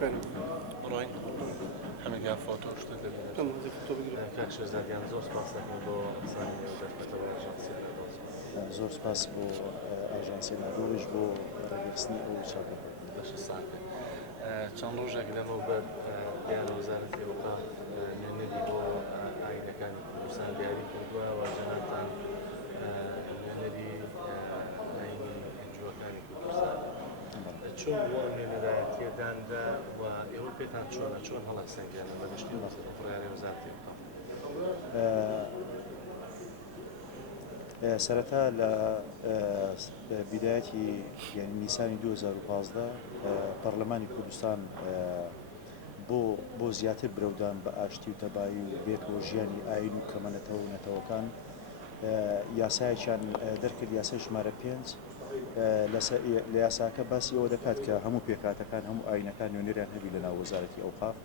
فعلا. ڕۆین هەمێکا فۆتۆ شتە دەبێت تمام هذيك التوبيك کاک شێزادیان زۆر سپاس دەکەم بۆ قسانی دەرفەتەوە ئاژانسی زۆر سپاس بۆ ئاژانسی نادۆڕیش بۆ ڕێگەخستنی ئەو چاکەکە. بەشە ساکە چەند ڕۆژێک لەمەو بەر دیان وەزارەتی ئەوقاف نوێنەری بۆ ئاینەکانی کوردستان دیاری کردووە و جەنابتان نوێنەری ئاینی ئەنجومەکانی کوردستان چۆن بۆ ئەم نوێنەرایەتیە دانرا و ئێوە پێتان چۆنە چۆن هەڵەسەنگیانە بە گشتی ڕێگەی وەزارەتی ئەوقاف سەرەتا لە بیدایەتی یعنی نیسانی 2015 پەرلەمانی کوردستان بۆ زیاتر برەودان بە ئاشتی و تەبایی و بێتەوە ژیانی ئاین و کەمەنەتەوە و نەتەوەکان یاسایەکیان دەرکرد یاسای ژمارە 5 لە یاساکە باسی ئەوە دەکات کە هەموو پێکاتەکان هەموو ئاینەکان نوێنەریان هەبی لە ناو وەزارەتی ئەوقاف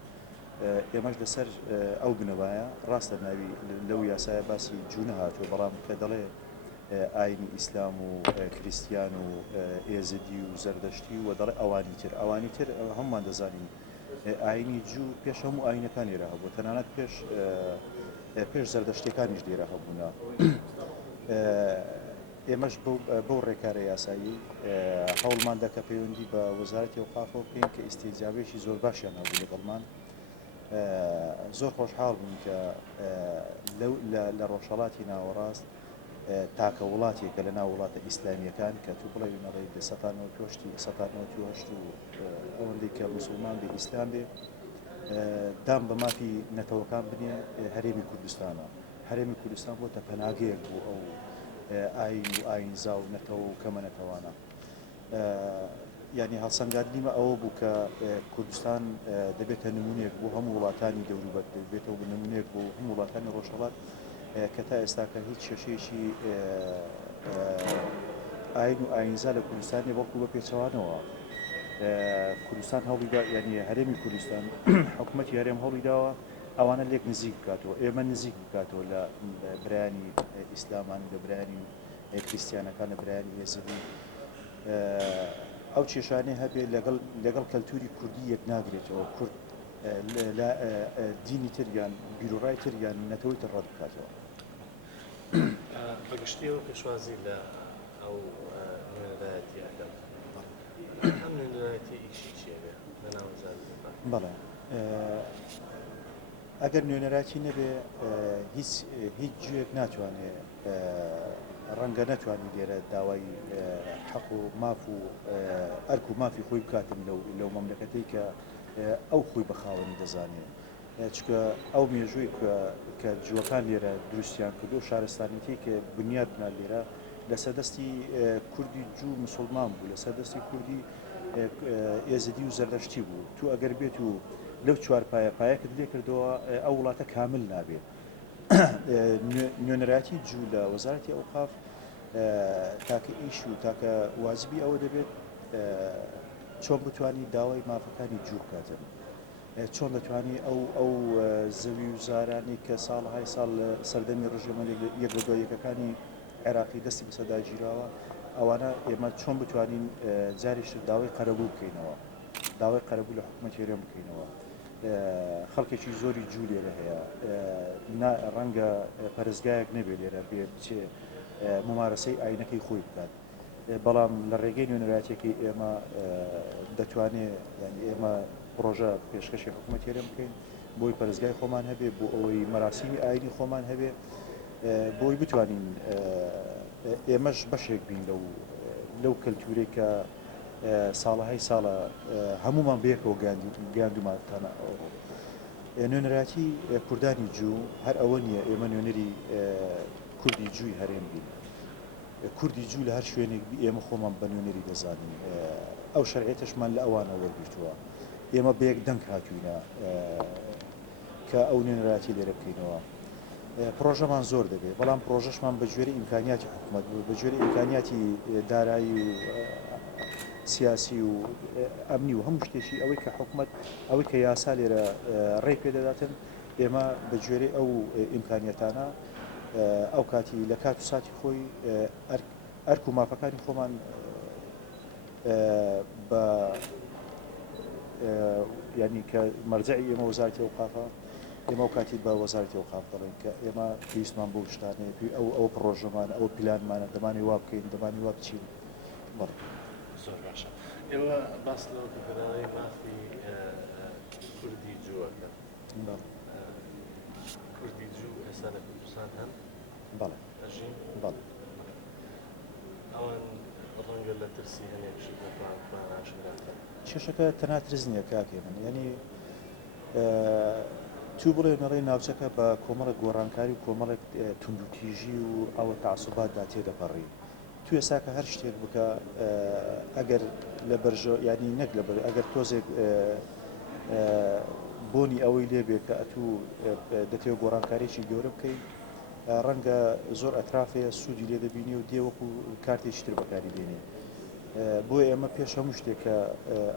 ئێمەش لەسەر ئەو بنەوایە ڕاستە ناوی لەو یاسایە باسی جوونە هاتووە بەڵام کە دەڵێ ئاینی ئیسلام و کریسیان و ئێزدی و زەردەشتی و دەڵێ ئەوانی تر هەمومان دەزانین ئاینی جوو پێش هەموو ئاینەکان لێرە هەبوو تەنانەت پێش زەردەشتەکانیش لێرە هەبوونا ئێمەش بەو ڕێکارە یاسایی هەوڵمان دەکە پەیوەندی بە وەزارەتی ئەوقافەوە بکەین کە ئیستیجابێکی زۆر باشیان هەبوو لەگەڵمان زۆر خۆشحاڵ بووین کە لە ڕۆژهەڵاتی ناوەڕاست تاکە وڵاتێکە لە ناو وڵاتە ئیسلامیەکان کە تو بڵێ نەڕێ 1998 و ئەوەندەی کە موسڵمان بێ ئیسلام بێ دام بە مافی نەتەوەکان بنێ هەرێمی کوردستانە هەرێمی کوردستان بۆتە پەناگەیەک بوو ئەو ئاین و ئاینزا و نەتەوە و کەمە نەتەوانە یعنی هەڵسەنگاندنیمە ئەوە بوو کە کوردستان دەبێتە نمونەیەک بۆ هەموو وڵاتانی دەوروبەر دەبێتەوە نمونەیەک بۆ هەموو وڵاتانی ڕۆژهەڵات کە تا ئێستاکە هیچ شێشەیەکی ئاین و ئاینزا لە کوردستانی بەڵکو بە پێچەوانەوە کوردستان هەوڵیدا یعنی هەرێمی کوردستان حکوومەتی هەرێم هەوڵیداوە ئەوانە لێک نزیک بکاتەوە ئێمە نزیک بکاتەوە لە برایانی ئیسلامان لە برایانی کریسیانەکان لە برایانی ئێزدی ئەو کێشانەی هەبێ لەگەڵ کەلتوری کوردی یەک ناگرێتەوە کورد دینی تریان بیرۆڕای تریان نەتەوەی تر ڕەت بکاتەوە بەگشتیەوە پێشوازی لە ئەو نوێنەرایەتیەکە ئەم نوێنەرایەتی ئیشی چیە بێ لە ناو وەزارەتی ئەوقاف بەڵێ ئەگەر نوێنەراتی نەبێ هیچ گوێک ناتوانێت ڕەنگە نەتوانانی لێرە داوای حەق و ماف و ئەرک و مافی خۆی بکاتن لەو مەملەکەتەی کە ئەو خۆی بەخاوەنی دەزانێت چکە ئەو مێژووی کە جووەکان لێرە دروستیان کردو و شارستانیەتی کە بنیادنا لێرە لەسەردەستی کوردی جوو مسلمان بوو لەسەردەستی کوردی ئێزدی و زەردەشتی بوو تو ئەگەر بێت و لەو چوار پایەکت لێ کردەوە ئەو وڵاتە کامل نابێت نوێنەراتی جوو لە وەزارەتی ئەوقاف تاکە ئیش و تاکە واجبی ئەوە دەبێت چۆن بتوانی داوای مافەکانی جوو بکاتن چۆن دەتوانی ئەو زەوی و زارانی کە ساڵهای ساڵ سەردەمی ڕژێمە یەک لە دۆیەکەکانی عێراقی دەستی بەسەداگیراوە ئەوانە ئێمە چۆن بتوانین جاریش داوای قەرەبوو بکەینەوە داوای قەرەبوو لە حکوومەت هێرێم بکەینەوە خەڵکێکی زۆری جوو لێرە هەیە ڕەنگە پەرستگایەک نەبێت لێرە بێت ممارەسەی ئاینەکەی خۆی بکات بەڵام لە ڕێگەی نوێنەراتێکی ئێمە دەتوانێت ئێمە پرۆژە پێشکەشی حکوومەت هێرێم بکەین بۆی پەرستگای خۆمان هەبێ بۆ ئەوەی مەراسیمی ئاینی خۆمان هەبێ بۆی بتوانین ئێمەش بەشێک بین لەو کەلتورێک کە ساڵەهای ساڵە هەمومان بەیەکەوە گاندومانتانە نوێنەراتی کوردانی جوو هەر ئەوە نییە ئێمە نوێنەری کوردی جووی هەرێم بین کوردی جوو لە هەر شوێنێک ئێمە خۆمان بە نوێنەری دەزانین ئەو شەرعێتەشمان لە ئەوانە وەرگرتووە ئێمە بەیەک دەنگ هاتووینە کە ئەو نوێنەراتی لێرە بکەینەوە پرۆژەمان زۆر دەبێت بەڵام پرۆژەشمان بە جوێرە ئیمکانیاتی حکوومەت بە جوێرە ئیمکانیاتی دارایی و سیاسی و ئەمنی و هەموو شتێکی ئەوەی کە حکوومەت ئەوەی کە یاسا لێرە ڕێ پێدەداتن ئێمە بە جوێرە ئەو ئیمکانیەتانە ئەو کاتی لە کات و ساتی خۆی ئەرک و مافەکانی خۆمان بە ینی کە مەرجعی ئێمە وەزارەتی ئەوقافە ئێمە کاتی بە وەزارەتی ئەوقاف دەڵێن کە ئێمە پێویستمان بۆ شتانەیە ئەو پرۆژەمانە ئەو پلانمانە دەمانی وا بکەین دەمانی وا بچین بەڵێ زۆر باشە ئێوە باس لەوە کردنەوەی مافی کوردی جووەکە کوردی جوو ئێستا لە کوردستان هەن بەڵێ ئەژین بەڵێ ئەوان ڕەنگە لە ترسی هەنێکشی بەڕاشناکە کێشەکە تەناترز نییە کاکێ من ینی تو بڵێ نەڕێ ناوچەکە بە کۆمەڵە گۆڕانکاری و کۆمەڵێک توندوتیژی و ئەوە تعسوباتدا تێدەپەڕی تو ێستا کە هەر شتێک بکە ئەگەر لە بەرژۆ ینی نەک لە بەر ئەگەر تۆزێک بۆنی ئەوەی لێبێ کە ئەتوو دەتێت گۆڕانکاریی گەورە بکەیت ڕەنگە زۆر ئەترافەیە سوودی لێ دەبینی و دێوەکو کارتێکی تر بەکاری دێنێ بۆیە ئێمە پێش هەموو شتێک کە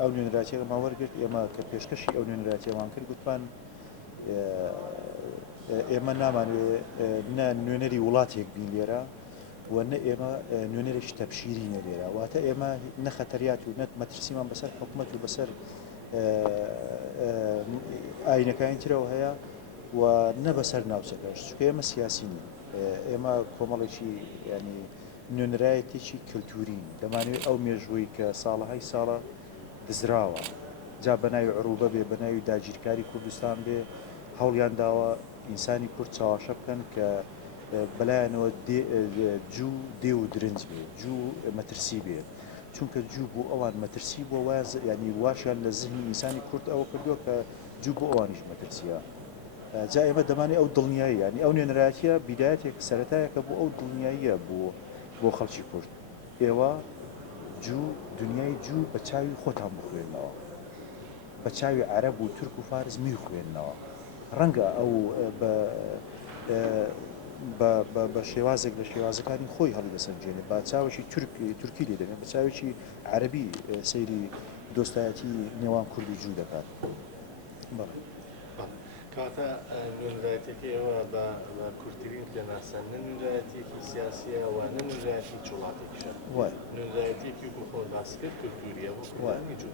ئەو نوێنەراتیەکەمان وەرگرت ئێمە کە پێشکەشی ئەو نوێنەراتیەوان کرد گوتمان ئێمە نامانوێ نە نوێنەری وڵاتێک بین لێرە و نە ئێمە نوێنەرێکی تەبشیرینە لێرە واتە ئێمە نەخەتەریات و نەت مەترسیمان بەسەر حکوومەت و بەسەر ئاینەکانی ترەوە هەیە و نە بەسەر ناوچەکەش چکە ئێمە سیاسی نین ئێمە کۆمەڵێکی ینی نوێنەرایەتێکی کەلتورین دەمانوێت ئەو مێژووی کە ساڵەهای ساڵە دزراوە جا بەناوی عروبە بێ بەناوی داگیرکاری کوردستان بێ هەوڵیان داوە ئینسانی کورد چاواشە بکەن کە بەلایەنەوە جوو دێ و درنج بێ جوو مەترسی بێ چونکە جوو بۆ ئەوان مەترسی بۆ واز ینی واشیان لە زنی ئینسانی کورد ئەوە کردووە کە جوو بۆ ئەوانیش مەترسیە جا ئێمە دەمانێت ئەو دڵنیایی ینی ئەو نوێنەراتیە بیدایەتێک سەرەتایەکە بۆ ئەو دڵنیاییە بۆ خەڵکی کورد ئێوە جوو دنیای جوو بە چاوی خۆتان بخوێنەوە بە چاوی عەرەب و تورک و فارس میخوێنەوە ڕەنگە ئەو بە شێوازێک لە شێوازەکانی خۆی هەڵی دەسەنجێنێت با چاوەشی تورکی لێ دەبێت بە چاوێکی عەرەبی سەیری دۆستایەتی نێوان کورد و جوو دەکات بەڵێ کاتە نوێنەرایەتێکی ئێوە بە کورتترین پێناسەن نە نوێنەرایەتێکی سیاسیە و نە نوێنەرایەتی وڵاتێکیشە نوێنەرایەتێکی و خۆ باس کرد کورتوریە بۆ کوردانی جوو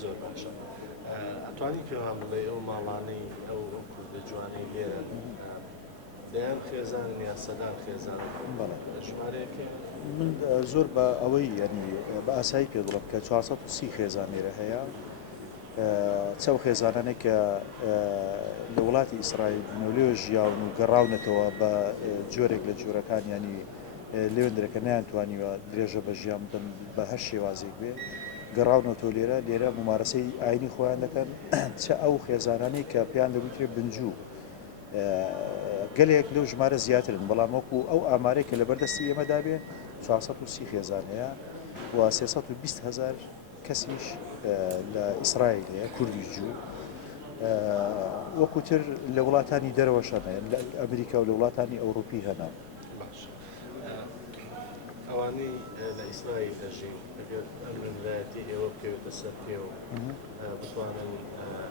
زۆر باشە ئەتوانی پێوان بڵێ ئەو ماڵانەی ئەو کوردە جوانەی لێرە دەیان خێزانن یا سەدان خێزان ژمارەیەکە من زۆر بە ئەوەی ینی بە ئاسایی پێ دڵم کە 430 خێزان لێرە هەیە چەو خێزانانێک کە لە وڵاتی ئیسرائیل لێ ژیاون و گەڕاونەتەوە بە جۆرێک لە جۆرەکان ینی لێوێندرەکە نەیانتوانیوە درێژە بە ژیان بدەن بە هەر شێوازێک بێ گەڕاونەوە لێرە ممارەسەی ئاینی خۆیان دەکەن چە ئەو خێزانانەی کە پێیان دەگوترێ بنجوو گەلێک لەو ژمارە زیاترن بەڵام وەکو ئەو ئامارێک کە لە بەردەستی ئێمەدا بێ 430 خێزان هەیە و 320,000 کەسیش لە ئیسرائیل هەیە کوردی جوو وەکوتر لە وڵاتانی دەرەوەشەنە لە ئەمریکا و لە وڵاتانی ئەوروپی هەنا باش ئەوانەی لە ئیسرائیل دەژین ئەگەر ئەم نوێنەرایەتی ئێوە بکەوێتە سەر پێ و بتوانن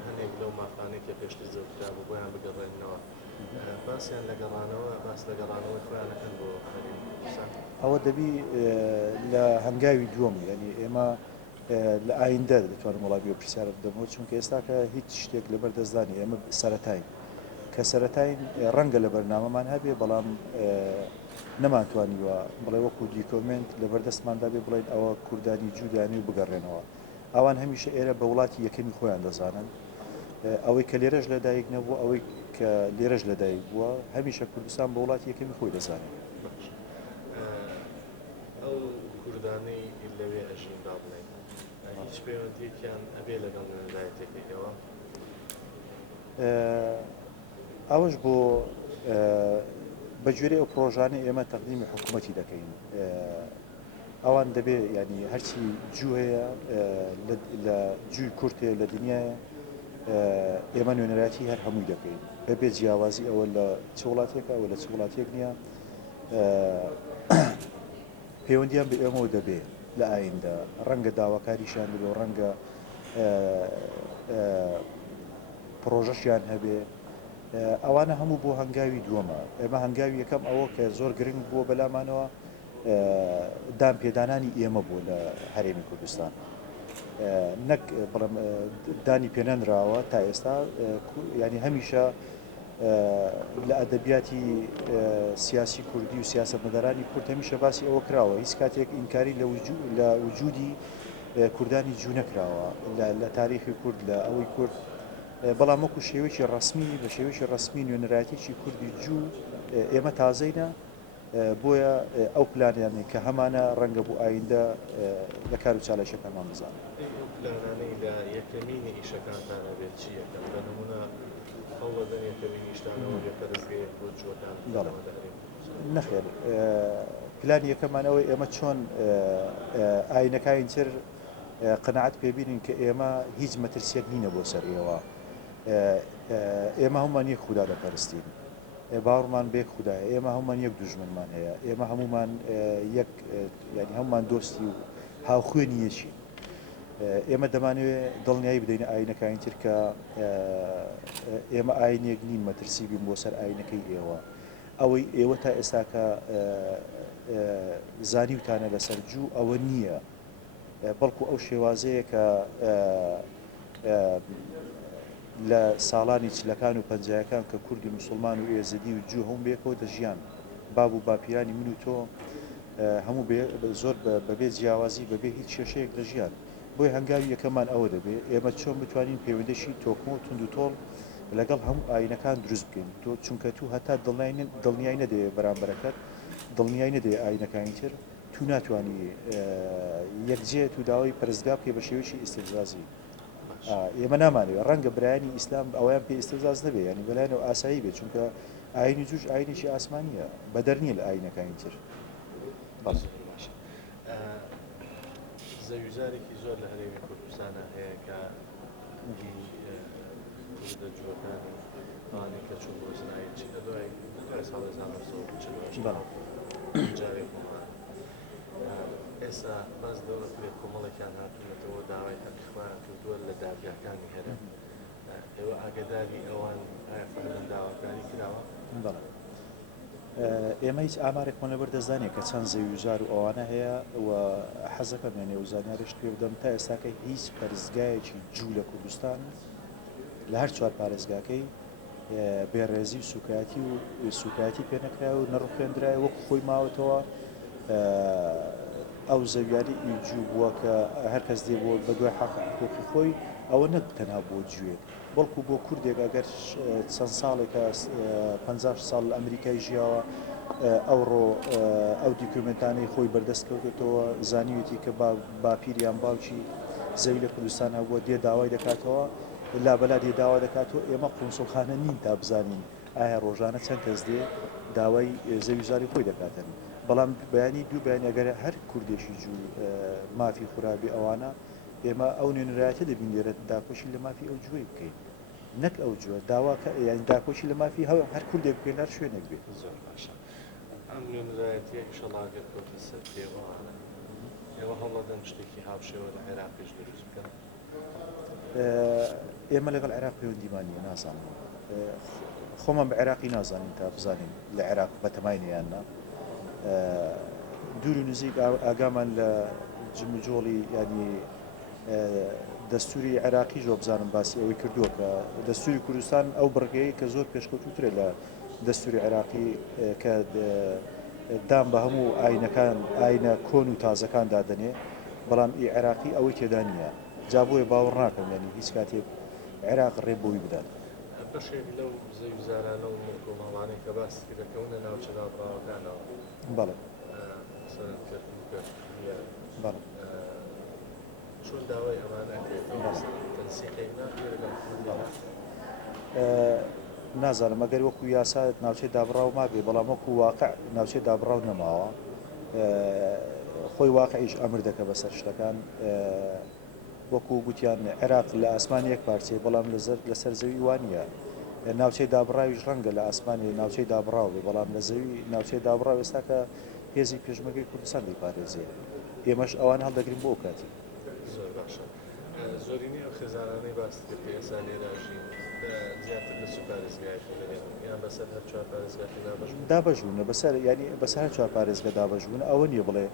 هەنێک لەو مافانەی کە پێشتر زەوترا بۆ بۆیان بگەڕێنەوە باسییان لە گەڕانەوە باس لە گەڕانەوە خۆیانەکەن بۆ ئەوە دەبی لە هەنگاوی دووەم ینی ئێمە لە ئایندە دەتوانم وڵاتی پرسیارە بدەمەوە چونکە ئێستا کە هیچ شتێک لەبەر دەستدانی ئێمە سەرەتاین کە سەرەتاین ڕەنگە لە بەرنامەمان هەبێ بەڵام نەمانتوانیوە بڵێ وەکو دیکۆمنت لە بەردەستماندا بێ بڵێن ئەوە کوردانی جوودانی و بگەڕێنەوە ئەوان هەمیشە ئێرە بە وڵاتی یەکەمی خۆیان دەزانن ئەوەی کە لێرەش لەدایک نەبووە ئەوەی کە لێرەش لەدایک بووە هەمیشە کوردستان بە وڵاتی یەکەمی خۆی دەزانێت ئەو کوردانەی لەوێ ئەژین با بڵێن هیچ پەیوەندیەکیان ئەبێ لەگەڵ نوێنەرایەتێکەوە ئەوەش بۆ بەگوێرەی ئەو پرۆژانەی ئێمە تەقدیمی حکوومەتی دەکەین ئەوان دەبێ ینی هەرچی جوو هەیە لە جووی کورت هەیە لە دنیاە ئێمە نوێنەرایەتی هەر هەمووی دەکەین بەبێ جیاوازی ئەوە لە چ وڵاتێکە ئەوە لە چ وڵاتێک نییە پەیوەندیان بە ئێمەوە دەبێ لە ئایندە ڕەنگە داواکاریشان بێ ڕەنگە پرۆژەشیان هەبێ ئەوانە هەموو بۆ هەنگاوی دووەمە ئێمە هەنگاوی یەکەم ئەوە کە زۆر گرنگ بووە بەلامانەوە دامپێدانانی ئێمە بوو لە هەرێمی کوردستان نەک بڵم دانی پێنەنراوە تا ئێستا ینی هەمیشە لە ئەدەبیاتی سیاسی کوردی و سیاسەتمەدارانی کورد هەمیشە باسی ئەوە کراوە هیچ کاتێک ئینکاری لە وجودی کوردانی جوو نەکراوە لە تاریخی کورد لە ئەوەی کورد بەڵام وەکو شێوەیەکی ڕسمی بە شێوەیەکی ڕسمی نوێنەرایەتێکی کوردی جوو ئێمە تازەینە بۆیە ئەو پلانیانی کە هەمانە ڕەنگە بوو ئایندە لە کار و چالەشەکانمان بزان پلانانەی لە یەکەمینی ئیشەکانتانە بێت چی یەکەم بە نمونە هەوڵەدەن یەکەمینی ئیشتانەوە بێ پەرستگەیەک بۆ جووەکان نەخێر پلانی یەکەمانەوەی ئێمە چۆن ئاینەکانی تر قەنەعەت پێبینین کە ئێمە هیچ مەترسیەک نینە بۆ سەر ئێوە ئێمە هەمومان یەک خوددا دەپەرستین باوەڕمان بێک خوددایە ئێمە هەمومان یەک دوژمنمان هەیە ئێمە هەمومان یەک ینی هەمومان دۆستی و هاوخوێنی یەشین ئێمە دەمانوێت دڵنیایی بدەین ئاینەکانی تر کە ئێمە ئاینێک نین مەترسی بین بۆ سەر ئاینەکەی ئێوە ئەوەی ئێوە تا ئێستاکە زانیوتانە لەسەر جوو ئەوە نییە بەڵکو ئەو شێوازەیە کە لە ساڵانی چلەکان و پەنجایەکان کە کوردی موسڵمان و ئێزدی و جوو هەموو بێکەوە دەژیان باب و باپیرانی من و تۆ هەموو زۆر بەبێ جیاوازی بەبێ هیچ کێشەیەک دەژیان بۆی هەنگاوی یەکەمان ئەوە دەبێت ئێمە چۆن بتوانین پەیوەندیشی تۆکمە و تونند و تۆڵ لەگەڵ هەموو ئاینەکان دروست بکەین تۆ چونکە تو هەتا دڵنیای نەدەیە بەرامبەرەکەت دڵنیای نەدەیە ئاینەکانی تر تو ناتوانانی یەکجێت و داوای پەرستگا بکەی بە شێوەیەکی ئیستیغزازی ئێمە نامانەوێت ڕەنگە برایانی ئیسلام ئەویان پێ ئیستیغزاز نەبێ ینی بەلایەنەوە ئاسایی بێت چونکە ئاینی جوش ئاینێکی ئاسمانیە بەدەر نییە لە ئاینەکانی تر زەویزارێکی زۆر لە هەرێمی کوردستانە هەیە کە کوردە جووەکانی ئەوانەی کە چوون بۆ زنایی چی لە دوای ساڵی 1940 جارێک ئێستا باز دەوڵەت بێت کۆمەڵێکیان هاتوونەتەوە داوای تەقیخوایان کردووە لە دادگاکانی هەرە ئێوە ئاگداری ئەوان ئایا فعلەن داواکاری کراوە؟ ئێمە هیچ ئامارێکمان لەبەر دەزانێت کە چەند زەویزار و ئەوانە هەیە و حەزەکەم وێنێ و زانیاریش پێ بدەم تا ئێستاکە هیچ پەرستگایەکی جوو لە کوردستان لە هەر چوار پارێزگاکەی بێڕێزی و سوکایەتی پێ نەکرا و نەڕوخێنرای وەکو خۆی ماوەتەوە ئەو زەویاری جوو بووە کە هەر کەس دێ بۆ بە دوای حقوقی خۆی ئەوە نەک تەنها بۆ جوێک بەڵکو بۆ کوردێک ئەگەر چەند ساڵێکە 50 ساڵ لە ئەمریکای ژیاوە ئەوڕۆ ئەو دیکومنتانەی خۆی بەردەست کەوتێتەوە زانیوێتی کە باپیریان باوکی زەوی لە کوردستان هەبووە دێ داوای دەکاتەوە لابەلا دێ داوا دەکاتەوە ئێمە قونسوڵخانە نین تا بزانین ئایا ڕۆژانە چەند کەس دێ داوای زەویزاری خۆی دەکاتن بەڵام بەیانی دوو بەیان ئەگەر هەر کوردێکی جوو مافی خورابی ئەوانە ئێمە ئەو نوێنەرایەتە دەبین لێرە داکۆشی لە مافی ئەو جوێی بکەین نەک ئەو جووە داواکە یانی داکۆشی لە مافی هەر کوردێک بکەین هەر شوێنێک بێت زۆر باشە ئەم نوێنەرایەتیە ئینشەڵڵاگەر کەوتە سەر پێوەوانە ئێوە هەوڵەدەن شتێکی هاوشێوە لە عێراقیش دروست بکەن ئێمە لەگەڵ عێراق پەیوەندیمانیە نازانم خۆمان بە عێراقی نازانین تا بزانین لە عێراق بەتەماینیاننا دوور و نزیک ئاگامان لە جمجۆڵی ینی دەستوری عێراقی زۆر بزانم باسی ئەوەی کردووە کە دەستوری کوردستان ئەو بڕگەی کە زۆر پێشکەوتوترێت لە دەستوری عێراقی کە دام بە هەموو ئاینەکان ئاینە کۆن و تازەکان دادەنێ بەڵام عێراقی ئەوەی تێدا نییە جا بۆیە باوەڕ ناکەم ینی هیچ کاتێک عێراق ڕێ بۆی بدات بەشێک لەو زەویزارانە و کۆمەڵانەی کە باسی دەکەونە ناوچە دابڕاوەکانەوە بەڵێ بەڵێ چۆن داوای ئەمانە تەنسیقێک ناکرێت لەگەڵ نازانم ئەگەر وەکو یاسا ناوچەی دابڕاو مابێ بەڵام وەکو واقع ناوچەی دابڕاو نەماوە خۆی واقعیش ئەمر دەکە بەسەر شتەکان وەکو گوتیان عێراق لە ئاسمانی یەک پارچێ بەڵام لەسەر زەوی وانە ناوچەی دابڕاویش ڕەنگە لە ئاسمانی ناوچەی دابڕاو بێ بەڵام لە زەوی ناوچەی دابڕاو ئێستا کە هێزی پێشمەرگەی کوردستان دەیپارێزێ ئێمەش ئەوان هەڵدەگرین بۆ کاتی زۆر باشە زۆرینەی ئەو خێزانانەی باسی کرد کە ئێستا لێراژین زیاتر لە سو پارێزگایەکی لەگەن یان بەسەر هەر چوار پارێزگاکە دابەژبوونە بەسەر ینی بەسەر هەر چوار پارێزگا دابەژبوون ئەوە نییە بڵێ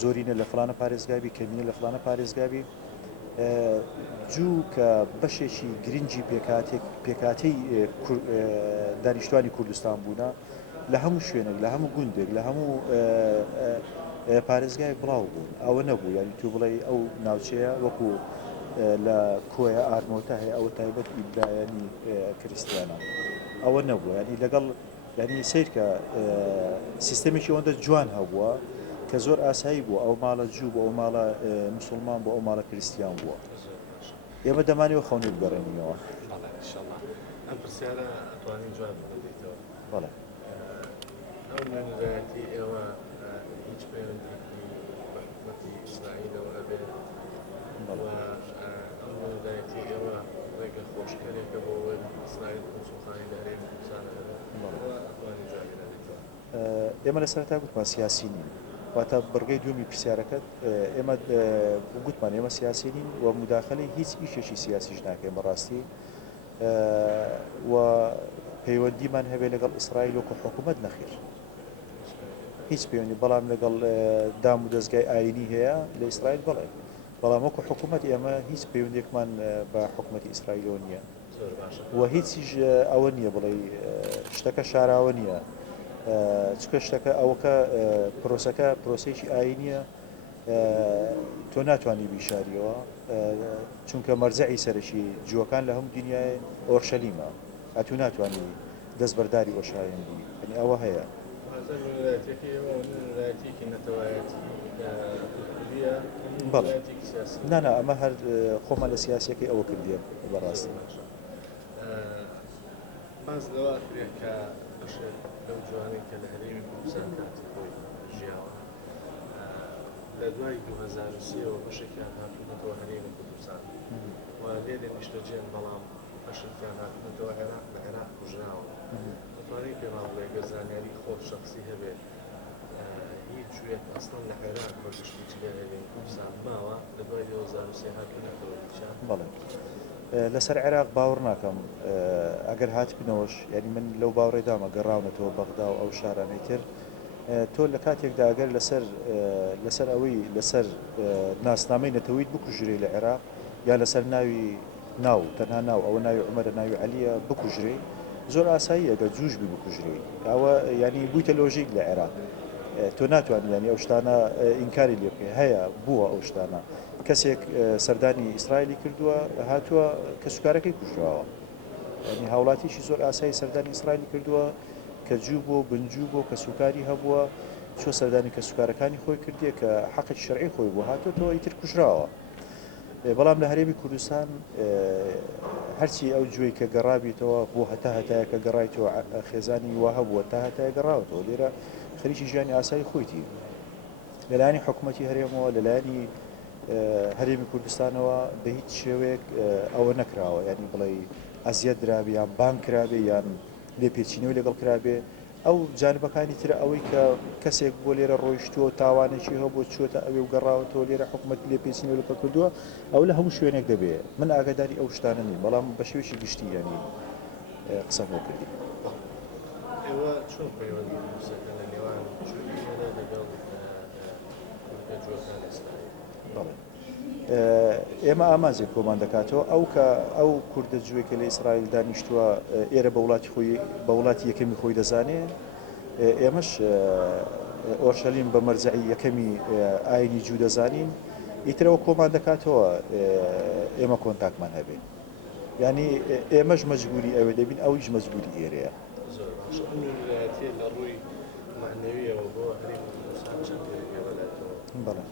زۆرینە لە فلانە پارێزگابی کەمینە لە فلانە پارێزگابی جوو کە بەشێکی گرنگی پێکاتەی دانیشتوانی کوردستان بوونا لە هەموو شوێنێک لە هەموو گوندێک لە هەموو پارێزگایك بڵاو بوون ئەوە نەبوو ینی تو بڵێ ئەو ناوچەیە وەکو لە کۆیە ئارمۆتە هەیە ئەوە تایبەت ئیبرایانی کریسیانە ئەوە نەبووە ینی لەگەڵ ینی سیرکە سیستەمێکی ئەوەندە جوان هەبووە کە زۆر ئاسایی بوو ئەو ماڵە جوو بۆ ئەو ماڵە مسلمان بۆ ئەو ماڵە کریسیان بووە ئێمە دەمانەوە خەونێ بگەڕێنینەوە ئەم پرسیارە ئەتوانین جواب بدەیتەوە بەڵێ ئەو نوێنەرایەتی ئێوە هیچ پەیوەندێکی بە حکوومەتی ئیسرائیلەوە ئەبێت و ئەم نوێنەرایەتی ئێوە ڕێگە خۆشکەرێکە بۆ ئەوەی ئیسرائیل کۆسوخانی لە هەرێمی کوردستانە ئەوە ئەتوانین جوابی دەدەیتەوە ئێمە لە سەرەتا گوتمان سیاسی نین واتە بڕگەی دومی پرسیارەکەت ئێمە گوتمان ئێمە سیاسی نین و مداخەلەی هیچ ئیشێکی سیاسیش ناکەین بەڕاستی و پەیوەندیمان هەبێت لەگەڵ ئیسرائیل وەکو حکوومەت نەخیر هیچ پەیوەندی بەڵام لەگەڵ دام و دەستگای ئاینی هەیە لە ئیسرائیل بڵێ بەڵام وەکو حکوومەت ئێمە هیچ پەیوەندێکمان بە حکوومەتی ئیسرائیلەوە نییە و هیچیش ئەوە نییە بڵێ شتەکە شاراوە نییە چکە شتەکە ئەوەکە پرۆسەکە پرۆسێکی ئاینیە تۆ ناتوانانی بیشاریەوە چونکە مەرجەعی سەرشی جووەکان لە هەموو دنیای ئۆرشەلیمە ئەتو ناتوانانی دەست بەرداری ئۆشایەندی ئەنی ئەوە هەیە نانا ئەمە هەر خۆمان لە سیاسەکەی ئەوە کردیە بەڕاستی باز لەوە کرێت کە بەشێک لەو جوانەی کە لە هەرێمی کوردستان کاتی خۆی ژیاوە لە دوای 2023ەوە بەشێکیان هاتوونەتەوە هەرێمی کوردستان و لێرە نیشتەجێن بەڵام بەشێکیان هاتوونەتەوە عێراق لە عێراق کوژراوە دەتوانین پێمان بڵێ گە زانیاری خۆت شەخسی هەبێت هیچ شوێت ئەسڵەن لە عێراق بەگشتی لە هەرێمی کوردستان ماوە لە دوای 2023 هاتوونەتەوە هیچیان بەڵێ لەسەر عێراق باوەڕ ناکەم ئەگەر هاتبنەوەش ینی من لەو باوڕێدامە گەڕاونەتەوە بەغدا و ئەو شارانەی تر تۆ لە کاتێکدا ئەگەر لەسەر ئەوەی لەسەر ناسنامەی نەتەوەیت بکوژرێ لە عێراق یا لەسەر ناوی تەنها ناو ئەوە ناوی عومەرە ناوی عەلیە بکوژرێ زۆر ئاسایی ئەگە جوژبی بکوژرێ ئەوە ینی بوویتە لۆژیک لە عێراق تۆ ناتوانانی ینی ئەو شتانە ئینکاری لێ بکەی هەیە بووە ئەو شتانە کەسێک سەردانی ئیسرائیلی کردووە هاتووە کە سوکارەکەی کوژراوە ینی هاوڵاتیشی زۆر ئاسایی سەردانی ئیسرائیلی کردووە کە جوو بۆ بنجوو بۆ کە سوکاری هەبووە چۆ سەردانی کە سوکارەکانی خۆی کردیە کە حەقی شەرعی خۆی بوو هاتووەتەوە ئیتر کوژراوە بەڵام لە هەرێمی کوردستان هەرچی ئەو گوێی کە گەڕابێتەوە بۆ هەتایە کە گەڕایتەوە خێزانی وا هەبووە تا هەتایە گەڕاوەتەوە لێرە خەریکی ژیانی ئاسایی خۆیتی لەلایەنی حکوومەتی هەرێمەوە لەلایەنی هەرێمی کوردستانەوە بە هیچ شێوەیەک ئەوە نەکراوە ینی بڵێ ئەزیەت درابێ یان بان کرابێ یان لێپێچینەوەی لەگەڵ کرابێ ئەو جانبەکانی ترە ئەوەی کە کەسێک بۆ لێرە ڕۆیشتووە تاوانێکی هەبوو چۆتە ئەوێ و گەڕاوەتەوە لێرە حکوومەت لێپێچینەوە لەکە کردووە ئەو لە هەموو شوێنێک دەبێ من ئاگاداری ئەو شتانە نیم بەڵام بە شێوێکی گشتی ینی قسەم بۆ کردی ئێوە چۆن پەیوەندی نووسەکە لە نێوان جوێنە لەگەڵ جوەکان ئێستا ئێمە ئامانجێک کۆمان دەکاتەوە ئەو کوردە جوێکە لە ئیسرائیل دانیشتووە ئێرە بە وڵاتی یەکەمی خۆی دەزانێت ئێمەش ئۆرشەلیم بە مەرجەعی یەکەمی ئاینی جوو دەزانین ئیترەوە کۆمان دەکاتەوە ئێمە کۆنتاکمان هەبێت ینی ئێمەش مەجبوری ئەوێ دەبین ئەویش مەجبوری ئێرەیە لە ڕووی معنەویەوە بۆ هەرێمی کوردستان چەند بەڵێ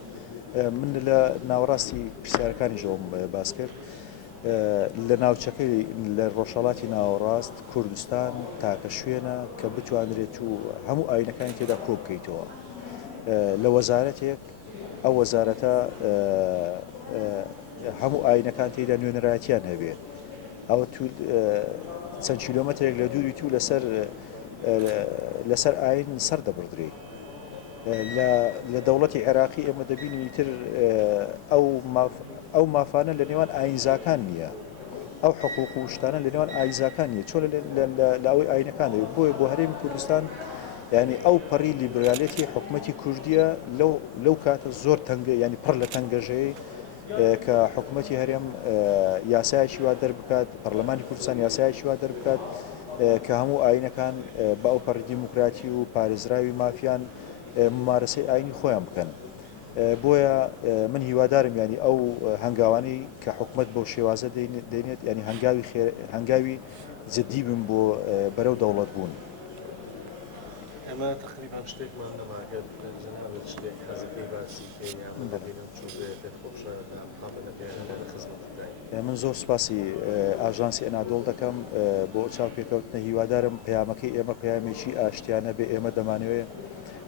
من لە ناوەڕاستی پرسیارەکانیشەوەم باس کرد لە ناوچەکەی لە ڕۆژهەڵاتی ناوەڕاست کوردستان تاکە شوێنە کە بتوانرێت و هەموو ئاینەکانی تێدا کۆ بکەیتەوە لە وەزارەتێک ئەو وەزارەتە هەموو ئاینەکان تێدا نوێنەرایەتیان هەبێت ئەوە چەند کیلۆمەترێک لە دووری تو لەسەر ئاین سەر دەبڕدرێ لە دەوڵەتی عێراقی ئێمە دەبینی تر ئەو مافانە لە نێوان ئاینزاکان نییە ئەو حقوق و شتانە لە نێوان ئاینزاکان نییە چۆن لە ئەوەی ئاینەکان بۆیە بۆ هەرێمی کوردستان ینی ئەو پەڕی لیبرالیەتی حکوومەتی کوردیە لەو کاتە زۆر تەنگە ینی پڕ لە تەنگەژەیە کە حکوومەتی هەرێم یاسایشی وا دەربکات پەرلەمانی کوردستان یاسایشی وا دەربکات کە هەموو ئاینەکان بە ئەو پەر دیموکراتی و پارێزراوی مافیان ممارەسەی ئاینی خۆیان بکەن. بۆیە من هیوادارم ینی ئەو هەنگاوانەی کە حکوومەت بەو شێوازە دێنێت ینی هەنگاوی جددی بن بۆ بەرەو دەوڵەت بوون. ئەمە تقریبان شتێکمان نەماگەت جەنابەت شتێک حەزەکەی باسی پێیان چون خۆشە لە خزمەت بداین. من زۆر سپاسی ئاژانسی ئەنادۆڵ دەکەم بۆ چاوپێکەوتنە هیوادارم پەیامەکەی ئێمە پەیامێکی ئاشتیانە بێ ئێمە دەمانەوێت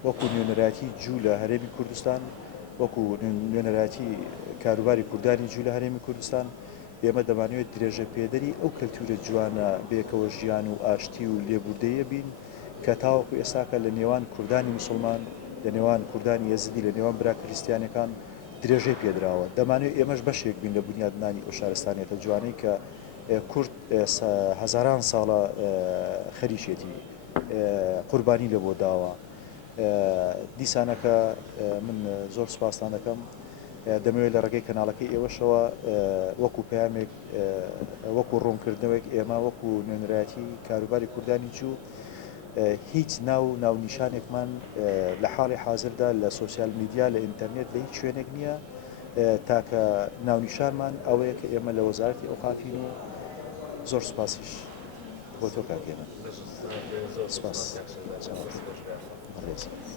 وەکو نوێنەراتی جوو لە هەرێمی کوردستان وەکو نوێنەراتی کاروباری کوردانی جوو لە هەرێمی کوردستان ئێمە دەمانوێت درێژە پێدەری ئەو کەلتورە جوانە بێکەوە ژیان و ئاشتی و لێبوردەیە بین کە تاوەکو ئێستاکە لە نێوان کوردانی مسلمان لە نێوان کوردانی یەزیدی لە نێوان برا کریستیانەکان درێژەی پێدراوە. دەمانوێت ئێمەش بەشێک بین لە بنیادنانی ئەو شارستانێتە جوانەی کە کورد هەزاران ساڵە خەریشێتی قوربانی لە بۆ داوە. دیسانەکە من زۆر سوپاسان دەکەم دەمەوێت لە ڕێگەی کەناڵەکەی ئێوەشەوە وەکو پەیامێک وەکو ڕوونکردنەوەک ئێمە وەکو نوێنەرایەتی کاروباری کوردانی جوو هیچ ناونیشانێکمان لە حاڵی حاضردا لە سوسیال میدیا لە ئینتەرنێت لە هیچ شوێنێک نییە تاکە ناونیشانمان ئەوەیە کە ئێمە لە وەزارەتی ئەوقافین و زۆر سوپاسیش بۆ تۆ کاکێنە. سپاس.